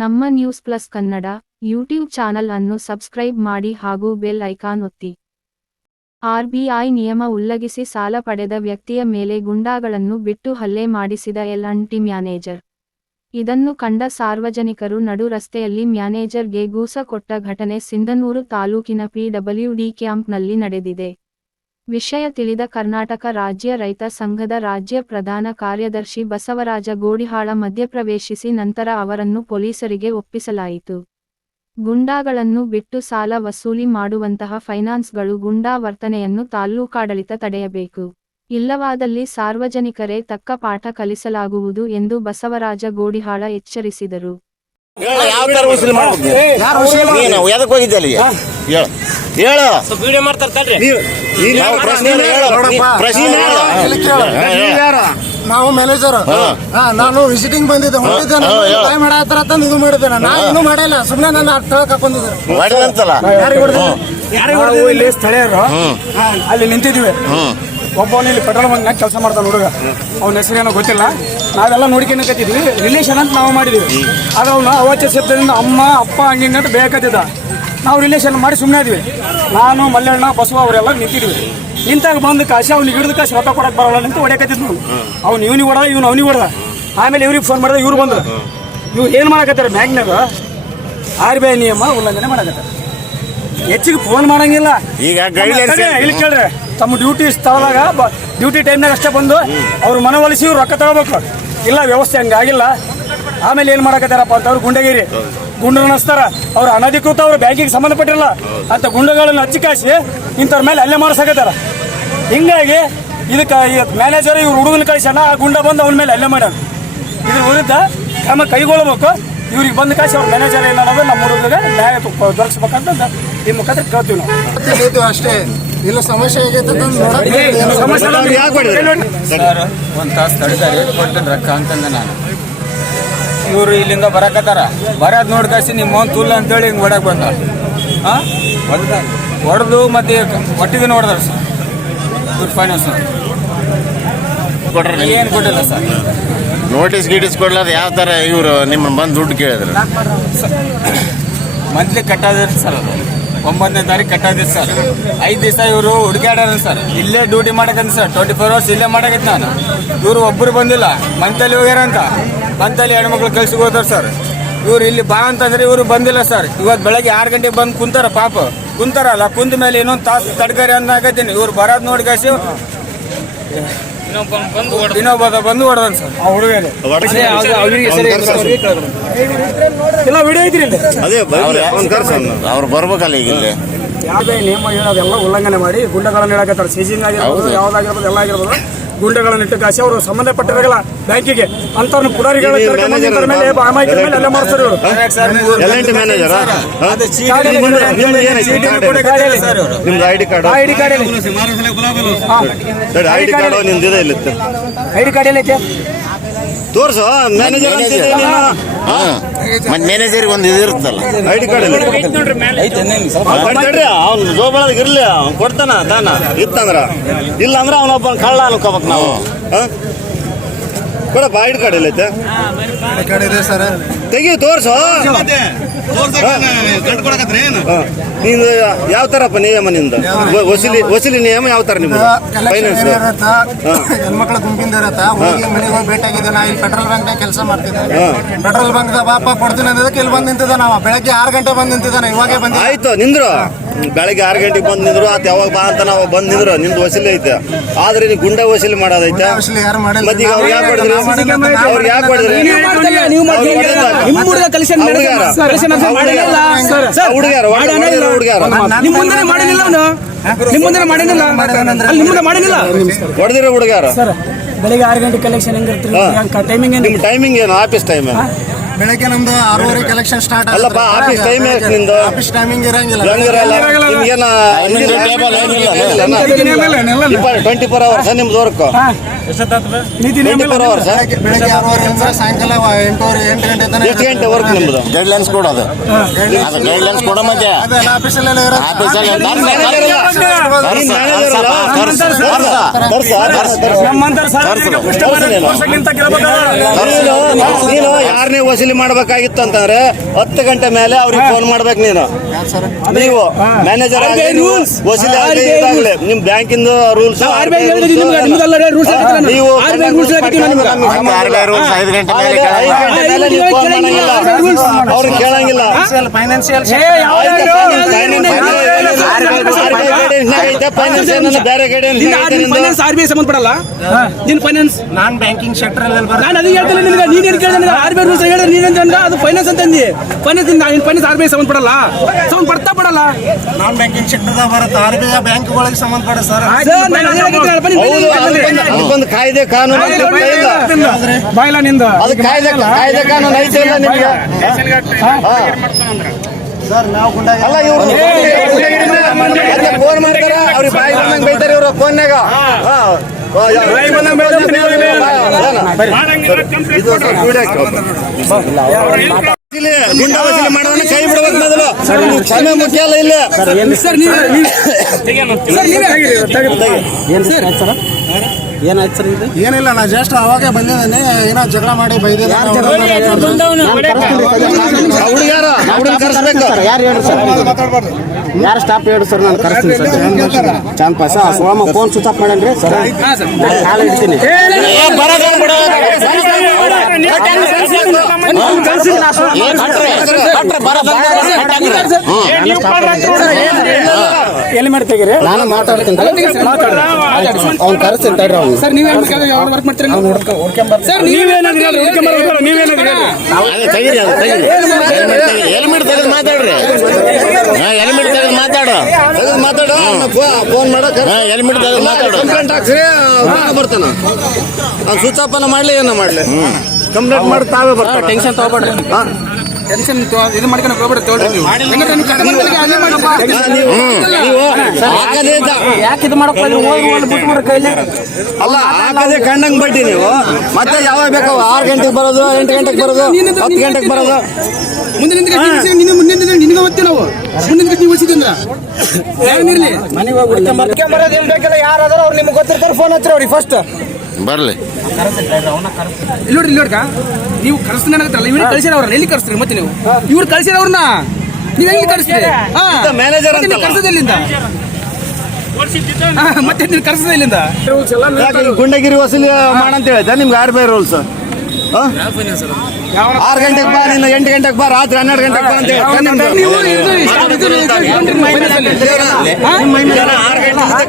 ನಮ್ಮ news plus Kannada YouTube channel ಅನ್ನು subscribe ಮಾಡಿ ಹಾಗೂ ಬೆಲ್ ಐಕಾನ್ ಒತ್ತಿ. ಆರ್ಬಿಐ ನಿಯಮ ಉಲ್ಲಂಘಿಸಿ ಸಾಲ ಪಡೆದ ವ್ಯಕ್ತಿಯ ಮೇಲೆ ಗುಂಡಾಗಳನ್ನು ಬಿಟ್ಟು ಹಲ್ಲೆ ಮಾಡಿಸಿದ ಎಲ್ ಅಂಟಿ ಮ್ಯಾನೇಜರ್. ಇದನ್ನು ಕಂಡ ಸಾರ್ವಜನಿಕರು ನಡು ರಸ್ತೆಯಲ್ಲಿ ಮ್ಯಾನೇಜರ್ಗೆ ಗೂಸ ಕೊಟ್ಟ ಘಟನೆ ಸಿಂಧನೂರು ತಾಲೂಕಿನ ಪಿಡಬ್ಲ್ಯೂಡಿ ಕ್ಯಾಂಪ್ನಲ್ಲಿ ನಡೆದಿದೆ. ವಿಷಯ ತಿಳಿದ ಕರ್ನಾಟಕ ರಾಜ್ಯ ರೈತ ಸಂಘದ ರಾಜ್ಯ ಪ್ರಧಾನ ಕಾರ್ಯದರ್ಶಿ ಬಸವರಾಜ ಗೋಡಿಹಾಳ ಮಧ್ಯಪ್ರವೇಶಿಸಿ ನಂತರ ಅವರನ್ನು ಪೊಲೀಸರಿಗೆ ಒಪ್ಪಿಸಲಾಯಿತು. ಗುಂಡಾಗಳನ್ನು ಬಿಟ್ಟು ಸಾಲ ವಸೂಲಿ ಮಾಡುವಂತಹ ಫೈನಾನ್ಸ್ಗಳು ಗುಂಡಾ ವರ್ತನೆಯನ್ನು ತಾಲ್ಲೂಕಾಡಳಿತ ತಡೆಯಬೇಕು. ಇಲ್ಲವಾದಲ್ಲಿ ಸಾರ್ವಜನಿಕರೇ ತಕ್ಕ ಪಾಠ ಕಲಿಸಲಾಗುವುದು ಎಂದು ಬಸವರಾಜ ಗೋಡಿಹಾಳ ಎಚ್ಚರಿಸಿದರು. ಹೇಳು. ನೀನು ಹೇಳು ಹೇಳು ವಿಡಿಯೋ ಮಾಡ್ತಾರೆ ಯಾವ ಪ್ರಶ್ನೆ ಹೇಳು. ನೀ- ಪ್ರಶ್ನೆ ಹೇಳು. ಹೇಳು. ನಾವು ಮ್ಯಾನೇಜರ್ ಹಾ. ನಾನು ವಿಸಿಟಿಂಗ್ ಬಂದಿದ್ದೆ. ಹೋಗಿದ್ದೆ. ಟ್ರೈ ಹೇಳು. ನಾನು ಮಾಡತ್ತಾರ ತಂದು ಇದು ಮಾಡಿದ್ದೆ ನಾನು ಇನ್ನೂ ಮಾಡಿಲ್ಲ. ಸುಮ್ಮನೆ ನನ್ನ ಮಾಡಿದಂತಲ್ಲ ನಾವು ಇಲ್ಲಿ ಸ್ಥಳೀಯರು. ಹಾ, ಅಲ್ಲಿ ನಿಂತಿದ್ವಿ ಒಬ್ಬವನು ಇಲ್ಲಿ ಪೆಟ್ರೋಲ್ ಬಂಕ್ನಾಗ ಕೆಲಸ ಮಾಡ್ತಾನೆ ಹುಡುಗ. ಅವನ ಹೆಸರೇನೋ ಗೊತ್ತಿಲ್ಲ. ನಾವೆಲ್ಲ ನೋಡ್ಕೊಂಡಕತ್ತಿದ್ವಿ ರಿಲೇಷನ್ ಅಂತ ನಾವು ಮಾಡಿದ್ವಿ ಆದ್ರೆ ಅವನು ಅವಾಚ್ಯ ಶಬ್ದದಿಂದ ಅಮ್ಮ ಅಪ್ಪ ಹಂಗಿಂಗ್ ಅಂತ ಬೇಕತ್ತಿದ್ದ ನಾವು ರಿಲೇಷನ್ ಮಾಡಿ ಸುಮ್ಮನೆ ಇದ್ವಿ. ನಾನು ಮಲ್ಲಣ್ಣ ಬಸವ ಅವರೆಲ್ಲ ನಿಂತಿದ್ವಿ. ನಿಂತಾಗ ಬಂದು ಕಾಶಿ ಅವ್ನಿಗೆ ಹಿಡಿದ ಕಾಶಿ ರೊಕ್ಕ ಕೊಡಕ್ಕೆ ಬರಲ್ಲ ಅಂತ ನಾವು ಅವ್ನು ಇವ್ನಿಗೆ ಹೊಡೆದ ಇವ್ನು ಅವ್ನಿಗೆ ಹೊಡೆದ. ಆಮೇಲೆ ಇವ್ರಿಗೆ ಫೋನ್ ಮಾಡಿದ ಇವ್ರು ಬಂದ್ರು. ಇವ್ರು ಏನು ಮಾಡಕತ್ತಾರೆ ಬ್ಯಾಂಕ್ನಾಗ ಆರ್ ಬಿ ಐ ನಿಯಮ ಉಲ್ಲಂಘನೆ ಮಾಡಕತ್ತಾರೆ. ಹೆಚ್ಚಿಗೆ ಫೋನ್ ಮಾಡಂಗಿಲ್ಲ. ಈಗ ಇಲ್ಲಿ ಕೇಳ್ರಿ. ತಮ್ಮ ಡ್ಯೂಟಿ ಸ್ಥಳದಾಗ ಡ್ಯೂಟಿ ಟೈಮ್ನಾಗ ಅಷ್ಟೇ ಬಂದು ಅವ್ರು ಮನವೊಲಿಸಿ ಒಲಿಸಿ ರೊಕ್ಕ ತಗೋಬೇಕು. ಇಲ್ಲ ವ್ಯವಸ್ಥೆ ಹಂಗಾಗಿಲ್ಲ. ಆಮೇಲೆ ಏನು ಮಾಡಕತ್ತಾರಪ್ಪ ಅಂತ ಅವ್ರು ಗುಂಡಗಿರಿ. ಗುಂಡು ಹಚ್ತಾರ ಅವ್ರು ಅನಧಿಕೃತ ಅವ್ರ ಬ್ಯಾಂಕಿಗೆ ಸಂಬಂಧಪಟ್ಟಿರಲ್ಲ ಅಂತ ಗುಂಡಗಳನ್ನು ಹಚ್ಚಿ ಕಾಯಿಸಿ ಇಂಥವ್ರ ಮೇಲೆ ಅಲ್ಲೇ ಮಾಡ್ಸಕತ್ತಾರ ಹಿಂಗಾಗಿ ಇದಕ್ಕೆ ಮ್ಯಾನೇಜರ್ ಇವ್ರು ಹುಡುಗನ ಕಳಿಸ್ಯಾನ ಆ ಗುಂಡ ಬಂದು ಅವನ ಮೇಲೆ ಅಲ್ಲೇ ಮಾಡ್ಯಾನ ಇದ್ರ ವಿರುದ್ಧ ಕ್ರಮ ಕೈಗೊಳ್ಳಬೇಕು ಇವ್ರಿಗೆ ಬಂದ ಕಾಸಿ ಅವ್ರ ಮ್ಯಾನೇಜರ್ ಏನನ್ನೋದು ನಮ್ಮ ಹುಡುಗರಿಗೆ ನ್ಯಾಯ ದೊರಕಿಸ್ಬೇಕಂತ ಈ ಮುಖಾಂತರ ಕೇಳ್ತೀವಿ ನಾವು ಇದು ಅಷ್ಟೇ ಇಲ್ಲ ಸಮಸ್ಯೆ ಆಗೈತೆ ಇಲ್ಲ. ಒಂದು ತಾಸು ತಡೆದಾರೆ ಕೊಡ್ತೀನಿ ರೊಕ್ಕ ಅಂತಂದ ನಾನು ಇವರು ಇಲ್ಲಿಂದ ಬರಕತ್ತಾರ? ಬರೋದು ನೋಡ್ಕಾಸಿ ನಿಮ್ಮ ಅವ್ನು ತುಲ್ ಅಂತೇಳಿ ಹಿಂಗೆ ಹೊಡಕ್ ಬಂದ ಹಾಂ ಹೊಡೆದು ಮತ್ತೆ ಒಟ್ಟಿಗೆ ನೋಡಿದಾರೆ ಸರ್. ಗುಡ್ ಫೈನಾನ್ಸ್ ಏನು ಕೊಟ್ಟಿಲ್ಲ ಸರ್? ನೋಟಿಸ್ ಗೀಟಿಸ್ ಕೊಡ್ಲಾರ ಯಾವ ತರ ಇವರು ನಿಮ್ಮನ್ನು ಬಂದು ದುಡ್ಡು ಕೇಳಿದ್ರು? ಮಂತ್ಲಿ ಕಟ್ಟೋದಿರಿ ಸರ್ ಅದು. ಒಂಬತ್ತನೇ ತಾರೀಕು ಕಟ್ಟೋದಿರ್ ಸರ್. ಐದು ದಿವಸ ಇವರು ಹುಡುಕಾಡ್ಯಾರ ಸರ್. ಇಲ್ಲೇ ಡ್ಯೂಟಿ ಮಾಡಕಂತ ಸರ್. ಟ್ವೆಂಟಿ ಫೋರ್ ಅವರ್ಸ್ ಇಲ್ಲೇ ಮಾಡಕತ್ತೆ ನಾನು. ಇವರು ಒಬ್ಬರು ಬಂದಿಲ್ಲ. ಮಂತಲ್ಲಿ ಹೋಗ್ಯಾರ ಅಂತ ಮಂತಲ್ಲಿ ಹೆಣ್ಮಕ್ಳು ಕೆಲ್ಸಕ್ಕೆ ಹೋದಾರೆ ಸರ್. ಇವ್ರು ಇಲ್ಲಿ ಬಾ ಅಂತಂದ್ರೆ ಇವರು ಬಂದಿಲ್ಲ ಸರ್. ಇವತ್ತು ಬೆಳಗ್ಗೆ ಆರು ಗಂಟೆಗೆ ಬಂದು ಕುಂತಾರ ಪಾಪ. ಕುಂತಾರಲ್ಲ ಕುಂತ ಮೇಲೆ ಇನ್ನೊಂದು ತಾಸು ತಡ್ಕರಿ ಅಂದಾಗತ್ತೀನಿ ಇವ್ರು ಬರೋದು ನೋಡಿ ಕಾಸಿ ಇನ್ನೊಬ್ಬ ಬಂದು ಹೊಡೆದನ್ ಸರ್. ಆ ಹುಡುಗರು ಇಲ್ಲ ವಿಡಿಯೋ ಐತ್ರಿ ಇಲ್ಲಿ. ಅದೇ ಅವ್ರು ಬರ್ಬೇಕಲ್ಲ ಈಗ ಇಲ್ಲಿ. ಯಾವುದೇ ನಿಯಮ ಅದೆಲ್ಲ ಉಲ್ಲಂಘನೆ ಮಾಡಿ ಗುಂಡಗಳನ್ನು ಇಡಕ್ಕೆ ಸೀಸಿಂಗ್ ಆಗಿರ್ಬೋದು ಯಾವ್ದಾಗಿರ್ಬೋದು ಎಲ್ಲ ಆಗಿರ್ಬೋದು. ಗುಂಡಗಳನ್ನು ಇಟ್ಟು ಕಾಸಿ ಅವರು ಸಂಬಂಧಪಟ್ಟಿರಲ್ಲ ಬ್ಯಾಂಕಿಗೆ ಅಂತವ್ರನ್ನ ಪುಡಾರಿಗಳ ಮೇಲೆ ಅಮಾಯಕರ ಮೇಲೆ ಎಲ್ಲ ಮಾಡ್ತಾರೆ ಇವರು. ಎಲ್ ಮ್ಯಾನೇಜರ್ ಅದು ಚೀಟಿ ಗಾಡಿಯಲ್ಲಿ ಕೂಡ- ನಿಮ್ದು ಏನೈತಿ? ಚೀಟಿನೂ ಕೂಡ ಕಟ್ಟಿಲ್ಲ ಸರ್ ಇವರು ನಿಮ್ದು I D card ID card I D card ನಿಮ್ದು ಇದೆ ಮ್ಯಾನೇಜರ್ ಮ್ಯಾನೇಜರ್ ಮತ್ತೆ ಮ್ಯಾನೇಜರ್ಗೆ ಒಂದು ಇದು ಇರುತ್ತಲ್ಲ. ಐ ಡಿ ಕಾರ್ಡ್ ಅವ್ನು ಜೋಬಳದಾಗ ಇರ್ಲಿ ಅವ್ನು ಕೊಡ್ತಾನ ತಾನ ಇತ್ತಂದ್ರ. ಇಲ್ಲ ಅಂದ್ರೆ ಅವನೊಬ್ಬ ಕಳ್ಳ ಅನ್ಕೋಬೇಕು ನಾವು. ಹಾ? ಕೊಡಪ್ಪ ಐ ಐತೆ. ಕಡೆ ಇದೆ ಸರ್. ತೆಗಿ ತೋರ್ಸು. ನೀನು ಯಾವ ತರಪ್ಪ ನಿಯಮ ನಿಂದ? ವಸೂಲಿ ವಸೂಲಿ ನಿಯಮ ಯಾವ ತರ ನಿಮ್ದು? ಫೈನಾನ್ಸ್ ಹೆಣ್ಮಕ್ಳ ಗುಂಪಿಂದ ಇರತ್ತ? ಹೋಗಿ ಮನೆಗೆ ಹೋಗಿ ಭೇಟಿಯಾಗಿದ್ದೆ ನಾ ಇಲ್ಲಿ ಪೆಟ್ರೋಲ್ ಬಂಕ್ ಕೆಲಸ ಮಾಡ್ತಿದ್ದೆ ಪೆಟ್ರೋಲ್ ಬಂಕ್ ಬಾಪ ಕೊಡ್ತೀನಿ ಅಂದಿದ್ದಕ್ಕೆ ಇಲ್ಲಿ ಬಂದು ನಿಂತಿದ್ದ ನಾವು ಬೆಳಗ್ಗೆ ಆರು ಗಂಟೆ ಬಂದು ನಿಂತಿದ್ದಾನೆ. ಇವಾಗೆ ಬಂದು ಆಯ್ತು ನಿಂದ್ರು. ಬೆಳಗ್ಗೆ ಆರು ಗಂಟೆಗೆ ಬಂದು ನಿಂದ್ರು. ಆತ ಯಾವಾಗ ಬಾ ಅಂತ ನಾವು ಬಂದ್ ನಿಂದ್ರು. ನಿಂದು ವಸೂಲಿ ಐತೆ. ಆದ್ರೆ ನೀವು ಗುಂಡ ವಸೂಲಿ ಮಾಡೋದೈತೆ. ಅವಶ್ಯ ಯಾರು ಮಾಡಿದ್ರು ಮತ್ತೆ ಈಗ ಅವ್ರು ಯಾಕೆ ಹೊಡೆದ್ರಿ ನಾವು ಮಾಡಿಲ್ಲ ಅಂತ ನಾವು ಅವ್ರು ನೀವು ಮಾಡ್ತಿಲ್ಲ, ನಿಮ್ಮ ಹುಡುಗ ಕಲಿಸನ್ ಆ ಹುಡುಗ್ಯಾರ? ಕಲಿಸನ್ ಅಂತ ಮಾಡಿಲ್ಲ. ಸರ್, ಸರ್, ಹುಡುಗ್ಯಾರ ಮಾಡಿಲ್ಲ. ಹುಡುಗ್ಯಾರ ನಿಮ್ಮ ಮುಂದೆ ಮಾಡಿಲ್ಲ ಅವನು. ನಿಮ್ಮ ಮುಂದೆ ಮಾಡಿಲ್ಲ. ಅಲ್ಲಿ ನಿಮ್ಮ ಮುಂದೆ ಮಾಡಿಲ್ಲ. ಹೊಡೆದಿರೋ ಹುಡುಗ್ಯಾರ? ಸರ್ ಬೆಳಿಗ್ಗೆ ಆರು ಗಂಟೆ ಕಲೆಕ್ಷನ್ ಹೆಂಗಿರ್ತೀರಿ ಟೈಮಿಂಗ್ ಏನು ಟೈಮಿಂಗ್ ಏನು? ಆಫೀಸ್ ಟೈಮ್ ಬೆಳಗ್ಗೆ ನಮ್ದು ಆರೂವರೆ ಕಲೆಕ್ಷನ್ ಸ್ಟಾರ್ಟ್ ಅಲ್ಲಪ್ಪ, ಆಫೀಸ್ ಟೈಮ್ ಎಷ್ಟು ನಿಂದು? ಆಫೀಸ್ ಟೈಮಿಂಗ್ ಇರಂಗಿಲ್ಲ. ನಿಮ್ಗೇನ ಟ್ವೆಂಟಿ ಫೋರ್ ಅವರ್ಸ್ ನಿಮ್ದು ವರ್ಕ್ ಟ್ವೆಂಟಿ ಫೋರ್ ಅವರ್ಸ್ ಬೆಳಗ್ಗೆ ಬೆಳಗ್ಗೆ ಆರೂವರೆಯಿಂದ ಸಾಯಂಕಾಲ ಎಂಟೂವರೆ ಎಂಟು ಗಂಟೆ ತನಕ ಎಷ್ಟು ಗಂಟೆ ವರ್ಕ್ ನಿಮ್ದು? ಗೈಡ್ಲೈನ್ಸ್ ಕೊಡೋದು ಅದು. ಗೈಡ್ಲೈನ್ಸ್ ಕೊಡೋ ಆಫೀಸಲ್ಲಿ ನೀನು. ಯಾರನ್ನೇ ವಸೂಲಿ ವಸೂಲಿ ಮಾಡ್ಬೇಕಾಗಿತ್ತು ಅಂತಂದ್ರೆ ಹತ್ತು ಗಂಟೆ ಮೇಲೆ ಅವ್ರಿಗೆ ಫೋನ್ ಮಾಡ್ಬೇಕು ನೀನು ನೀವು ಮ್ಯಾನೇಜರ್ ಆಗಲಿ ನೀವು ವಸೂಲಿ ಆಗಲಿ ಇದಾಗಲಿ ನಿಮ್ ಬ್ಯಾಂಕಿಂದ ರೂಲ್ಸ್ ನೀವು ಅವ್ರಿಗೆ ಕೇಳಂಗಿಲ್ಲ ಬೇರೆ ಕಡೆ ಫೈನಾನ್ಸ್ ಆರ್ ಬಿ ಐ ಸಂಬಂಧಪಡಲ್ಲ ನಿನ್ ಫೈನಾನ್ಸ್ ನಾನ್ ಬ್ಯಾಂಕಿಂಗ್ ಸೆಕ್ಟರ್ ಅಲ್ಲಿ ನಾನು ಅದಕ್ಕೆ ಹೇಳ್ತೀನಿ ನಿಮಗೆ ನೀನ್ ಏನ್ ಕೇಳಿದ್ರೆ ನನಗೆ ಆರ್ ಬಿ ಐ ರೂಲ್ಸ್ ಹೇಳಿದ್ರೆ ನೀನ್ ಅಂತ ಅದು ಫೈನಾನ್ಸ್ ಅಂತ ಅಂದಿ. ಫೈನಾನ್ಸ್ ನಿನ್ ಫೈನಾನ್ಸ್ ಆರ್ ಬಿ ಐ ಸಂಬಂಧಪಡಲ್ಲ. ಸಂಬಂಧ ಪಡ್ತಾ ಪಡಲ್ಲ. ನಾನ್ ಬ್ಯಾಂಕಿಂಗ್ ಸೆಕ್ಟರ್ ಬರುತ್ತೆ ಆರ್ ಬಿ ಐ ಬ್ಯಾಂಕ್ಗಳಿಗೆ ಸಂಬಂಧಪಡ ಸರ್. ಸರ್ ಒಂದು ಕಾಯ್ದೆ ಕಾನೂನು ಬಾಯಿಲ್ಲ ನಿಂದ. ಅದು ಕಾಯ್ದೆ ಕಾಯ್ದೆ ಕಾನೂನು ಐತೆ ಇಲ್ಲ ನಿಮಗೆ. ಸರ್ ನಾವು ಗುಂಡಾಗಿ ಅಲ್ಲ ಇವರು ಫೋನ್ ಮಾಡ್ತಾರ ಅವ್ರಿಗೆ ಬಾಯಿ ಬೈತಾರೆ ಇವರು ಫೋನ್ನಾಗ ಇದು ಮಾಡೋದನ್ನ ಕೈ ಬಿಡಬೇಕು ಮೊದಲು ಮುಖ್ಯ ಅಲ್ಲ ಇಲ್ಲ ಸರ್ ಸರ್ ಏನಿಲ್ಲ ನಾ ಜಸ್ಟ್ ಅವಾಗ ಬಂದಿದ್ದೇನೆ ಏನೋ ಜಗಳ ಮಾಡಿ ಬೈದಿದ್ದೆ ಹುಡುಗಾರ ಹುಡುಗ ಕರೆಸ್ಬೇಕು ಯಾರು ಹೇಳಿ ಸರ್? ಯಾರು ಸ್ಟಾಪ್ ಹೇಳಿ ಸರ್ ನಾನು ಕರೆಸ್ತೀನಿ ಸರ್ ಚಂದ ಪಾಸ ಸೋಮ ಫೋನ್ ಸ್ವಿಚ್ ಆಫ್ ಮಾಡೇನ್ರಿ ಸರ್ ಕಾಲ ಇಡ್ತೀನಿ ಎಲ್ಲಿ ಮಾಡ್ತೀರಿ ತೆಗೀರಿ ನಾನು ಮಾತಾಡ್ತೀನಿ. ಅವ್ನು ಕರೆಸ್ತೀನಿ ತಡ್ರಿ ಅವ್ನು. ಸರ್ ವರ್ಕ್ ಮಾಡ್ತೀರಿ ಸರ್ ನೀವೇನಾದ್ರಿ ಹೆಲ್ಮೆಟ್ ತೆಗೆದು ಮಾತಾಡ್ರಿ. ಹೆಲ್ಮೆಟ್ ತೆಗೆದು ಮಾತಾಡು. ತೆಗೆದು ಮಾತಾಡು. ಫೋನ್ ಮಾಡಕ್ ಹೆಲ್ಮೆಟ್ ತೆಗೆದು ಮಾತಾಡು. ಕಂಪ್ಲೇಂಟ್ ಹಾಕ್ಸ್ರಿ ಅವ್ನು ಬರ್ತಾನ ಅವ್ನು ಸ್ವಿಚ್ ಆಫ್ ಅನ್ನ ಮಾಡ್ಲಿ ಏನೋ ಮಾಡ್ಲಿ? ಕಂಪ್ಲೇಂಟ್ ಮಾಡಿ ತಾವೇ ಬರ್ತಾರೆ. ಟೆನ್ಷನ್ ತಗೋಬೇಡ್ರಿ. ಟೆನ್ಷನ್ ಇದು ಮಾಡ್ಕೊಂಡು ಹೋಗ್ಬೇಡ ತಗೊಳ್ರಿ ನೀವು. ಹೆಂಗಂದ್ರೆ ಅಲ್ಲೇ ಮಾಡಿ ನೀವು ಯಾಕೆ ಇದು ಮಾಡಕ್ ಹೋಗಿ ಬಿಟ್ಬಿಡ್ರಿ ಕೈಲಿ. ಅಲ್ಲ ಹಾಕದೆ ಕಂಡಂಗ್ ಬಡ್ಡಿ ನೀವು. ಮತ್ತೆ ಯಾವಾಗ ಬೇಕು? ಆರು ಗಂಟೆಗೆ ಬರೋದು ಎಂಟು ಗಂಟೆಗೆ ಬರೋದು ಹತ್ತು ಗಂಟೆಗೆ ಬರೋದು. ಮುಂದೆ ನಿಂತ್ಕೊಂಡು ನಿನ್ನ ಮುಂದೆ ನಿನಗೆ ಗೊತ್ತಿ ನಾವು. ಮುಂದೆ ನಿಂತ್ಕೊಂಡು ನೀವು ಉಳಿಸಿದ್ರಂದ್ರ ಏನಿರ್ಲಿ ಮನೆಗೆ ಹೋಗಿ ಹುಡ್ಕೊಂಬರೋದು ಏನ್ ಬೇಕಿಲ್ಲ ಯಾರಾದ್ರೂ ಅವ್ರು ನಿಮ್ಗೆ ಗೊತ್ತಿರ್ತಾರೆ ಫೋನ್ ಹಚ್ಚಿರೋ ಅವ್ರಿಗೆ ಫಸ್ಟ್ ಬರ್ಲಿ. ಇಲ್ಲಿ ನೋಡ್ಕ ನೀವು ಕರ್ಸ್ತೀನಿ ಅನ್ನಕತ್ತಲ್ಲ ಇವ್ರಿಗೆ ಕಳ್ಸಿರ ಅವ್ರನ್ನ ಎಲ್ಲಿ ಕರ್ಸ್ತೀರಿ ಮತ್ತೆ ನೀವು? ಇವ್ರು ಕಳ್ಸಿರ ಅವ್ರನ್ನ ನೀವು ಎಲ್ಲಿ ಕರ್ಸ್ತೀರಿ? ಹಾ. ಮ್ಯಾನೇಜರ್ ಮತ್ತೆ ನೀವು ಅಂತಲ್ಲ. ಕರ್ಸೋದು ಎಲ್ಲಿಂದ ಹಾ, ಮತ್ತೆ ನೀವು ಕರ್ಸೋದು ಇಲ್ಲಿಂದ? ಗುಂಡಗಿರಿ ವಸೂಲಿ ಮಾಡಂತ ಹೇಳಿದ್ದೆ ನಿಮ್ಗೆ ಆರ್ ಬೈ ರೂಲ್ಸ್ ಆರು ಗಂಟೆಗೆ ಬಾ ನಿನ್ನ ಎಂಟು ಗಂಟೆಗೆ ಬಾ ರಾತ್ರಿ ಹನ್ನೆರಡು ಗಂಟೆಗೆ ಬಾ ಅಂತ ಹೇಳ್ತಾರೆ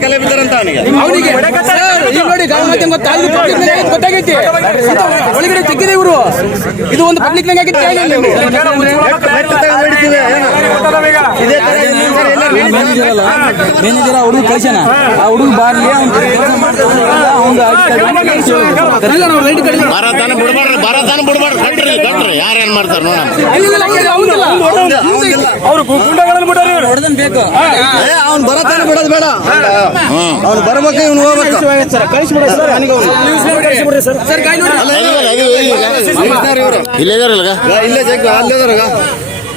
ನೀವು ಇದು- ಇದು- ಇದು- ಇದು- ಇದು- finance ಅಲ್ಲಿ. ಹಾ? ಆರು ಗಂಟೆ ಕಲೆ ಬಿದ್ದಾರಂತ ಅವನಿಗೆ ಅವನಿಗೆ ಈಗ ನೋಡಿ ಗಾಳಿ ಮಾಧ್ಯಮ ಗೊತ್ತಾಗೈತಿ ಇದು ಒಳಗಡೆ ತೆಗಿದೆ ಇವರು ಇದು ಒಂದು ಪಬ್ಲಿಕ್ ನಾಗ ಆಗೈತೆ ಹೇಳಿ ನೀವು. ಹೊಡಿತೀವಿ ಏನು? ಇದೇ ತರ ಇನ್ನೊಂದ್ ಸರಿ ಎಲ್ಲಾರು ನಡೀತದೆ. ಮ್ಯಾನೇಜರ್ ಹುಡುಗ ಕಳ್ಸ್ಯಾನ ಆ ಹುಡುಗ ಬಾರ್ಲಿ ಅವ್ನು ಕೆಲಸ ಮಾಡ್ತಾನೆ ಅಲ್ಲ, ಭಾರತಾನ ಬಿಡ್ಬಾರ್ರಿ ಭಾರತಾನ ಬಿಡ್ಬಾರ್ರಿ ಕಟ್ರಿ ಕಟ್ರಿ. ಯಾರೇನ್ ಮಾಡ್ತಾರ ನೋಡ ಇಲ್ಲ, ಇಲ್ಲ, ಅವ್ನಿಲ್ಲ. ಅವ್ನಿಲ್ಲ. ಅವ್ರು ಗುಂಡಗಳನ್ನು ಬಿಡೋರು. ಹೊಡೆದನ್ ಬೇಕು. ಅವ್ನ್ ಬರತಾನೆ ಬಿಡೋದು ಬೇಡ. ಅವ್ನು ಬರ್ಬೇಕು ಇವ್ನು ಹೋಗ್ಬೇಕು. ಇಲ್ಲೇ. ಇದಾರಲ್ಲ ಇಲ್ಲೇ ಪಬ್ಲಿಕ್